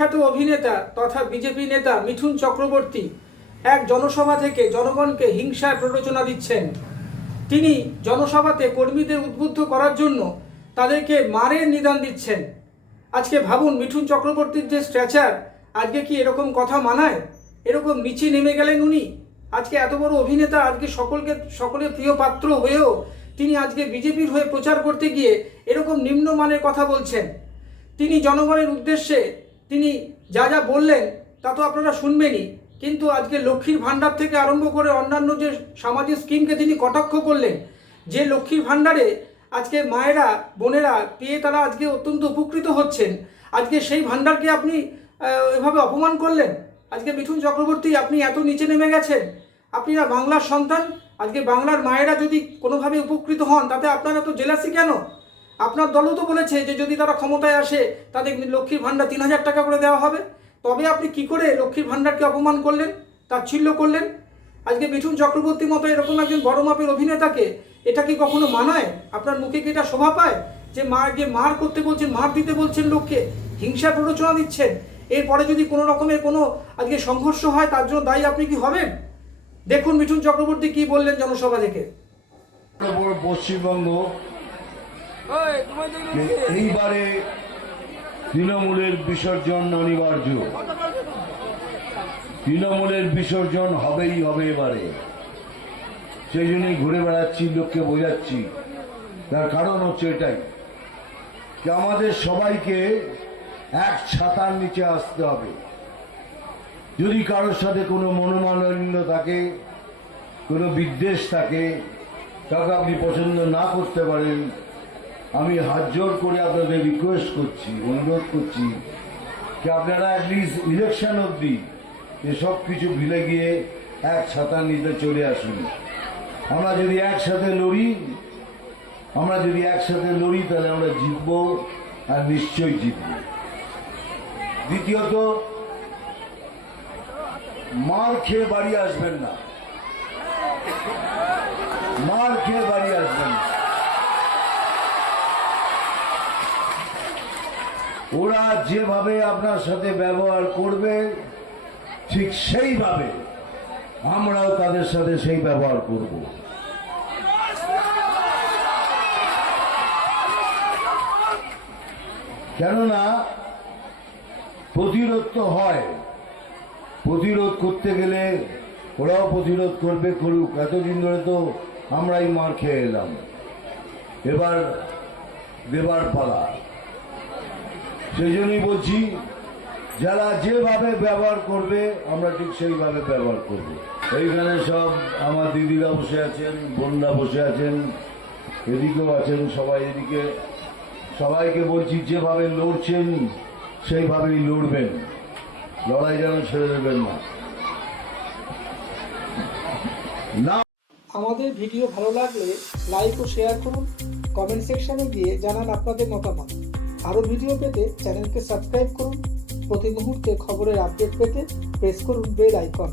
কুখ্যাত অভিনেতা তথা বিজেপি নেতা মিঠুন চক্রবর্তী এক জনসভা থেকে জনগণকে হিংসায় প্ররোচনা দিচ্ছেন। তিনি জনসভাতে কর্মীদের উদ্বুদ্ধ করার জন্য তাদেরকে মারের নিদান দিচ্ছেন। আজকে ভাবুন, মিঠুন চক্রবর্তীর যে স্ট্যাচার, আজকে কি এরকম কথা মানায়? এরকম নিচে নেমে গেলেন উনি। আজকে এত বড় অভিনেতা, আজকে সকলের প্রিয় পাত্র হয়েও তিনি আজকে বিজেপির হয়ে প্রচার করতে গিয়ে এরকম নিম্নমানের কথা বলছেন। তিনি জনগণের উদ্দেশ্যে তিনি যা যা বললেন তা তো আপনারা শুনবেনই, কিন্তু আজকে লক্ষ্মীর ভাণ্ডার থেকে আরম্ভ করে অন্যান্য যে সামাজিক স্কিমকে তিনি কটাক্ষ করলেন। যে লক্ষ্মীর ভাণ্ডারে আজকে মায়েরা বোনেরা পেয়ে তারা আজকে অত্যন্ত উপকৃত হচ্ছেন, আজকে সেই ভাণ্ডারকে আপনি এভাবে অপমান করলেন। আজকে মিঠুন চক্রবর্তী, আপনি এত নিচে নেমে গেছেন। আপনারা বাংলার সন্তান, আজকে বাংলার মায়েরা যদি কোনোভাবে উপকৃত হন তাতে আপনারা তো জেলাসি কেন? আপনার দলও তো বলেছে যে যদি তারা ক্ষমতায় আসে তাদের লক্ষ্মীর ভাণ্ডার 3000 টাকা করে দেওয়া হবে। তবে আপনি কি করে লক্ষ্মীর ভাণ্ডারকে অপমান করলেন, তাচ্ছিল্য করলেন? আজকে মিঠুন চক্রবর্তীর মতো এরকম একজন বড় মাপের অভিনেতাকে এটা কি কখনো মানায়? আপনার মুখে কি এটা শোভা পায় যে মার করতে বলছেন, মার দিতে বলছেন, লোককে হিংসা প্ররোচনা দিচ্ছেন? এরপরে যদি কোনো রকমের কোনো আজকে সংঘর্ষ হয় তার জন্য দায়ী আপনি কি হবেন? দেখুন মিঠুন চক্রবর্তী কি বললেন জনসভা থেকে। পশ্চিমবঙ্গ এইবারে তৃণমূলের বিসর্জন অনিবার্য। তৃণমূলের বিসর্জন হবেই হবে এবারে। সেই জন্যই ঘুরে বেড়াচ্ছি, লোককে বোঝাচ্ছি। তার কারণ হচ্ছে এটাই যে আমাদের সবাইকে এক ছাতার নিচে আসতে হবে। যদি কারোর সাথে কোনো মনোমালিন্য থাকে, কোনো বিদ্বেষ থাকে, তাকে আপনি পছন্দ না করতে পারেন, আমি হাত জোর করে আপনাদের রিকোয়েস্ট করছি, অনুরোধ করছি যে আপনারা অ্যাটলিস্ট ইলেকশন অবধি এসব কিছু ভুলে গিয়ে এক ছাতার নিচে চলে আসুন। আমরা যদি একসাথে লড়ি তাহলে আমরা জিতবো, আর নিশ্চয়ই জিতবো। দ্বিতীয়ত, মার খেয়ে বাড়ি আসবেন না, মার খেয়ে বাড়ি আসবেন না। ওরা যেভাবে আপনার সাথে ব্যবহার করবে ঠিক সেইভাবে আমরাও তাদের সাথে সেই ব্যবহার করব। কেননা প্রতিরোধ তো হয়, প্রতিরোধ করতে গেলে ওরাও প্রতিরোধ করবে, করুক। এতদিন ধরে তো আমরাই মার খেয়ে এলাম, এবার দেবার পালা। সেই জন্যই বলছি, যারা যেভাবে ব্যবহার করবে আমরা ঠিক সেইভাবে ব্যবহার করব। এইখানে সব আমার দিদিরা বসে আছেন, বোনরা বসে আছেন, এদিকেও আছেন, সবাই এদিকে। সবাইকে বলছি, যেভাবে লড়ছেন সেইভাবেই লড়বেন, লড়াই যেন ছেড়ে দেবেন না। আমাদের ভিডিও ভালো লাগলে লাইক ও শেয়ার করুন, কমেন্ট সেকশনে গিয়ে জানান আপনাদের মতামত। আরও ভিডিও পেতে চ্যানেলকে সাবস্ক্রাইব করুন। প্রতি মুহূর্তে খবরের আপডেট পেতে প্রেস করুন বেল আইকন।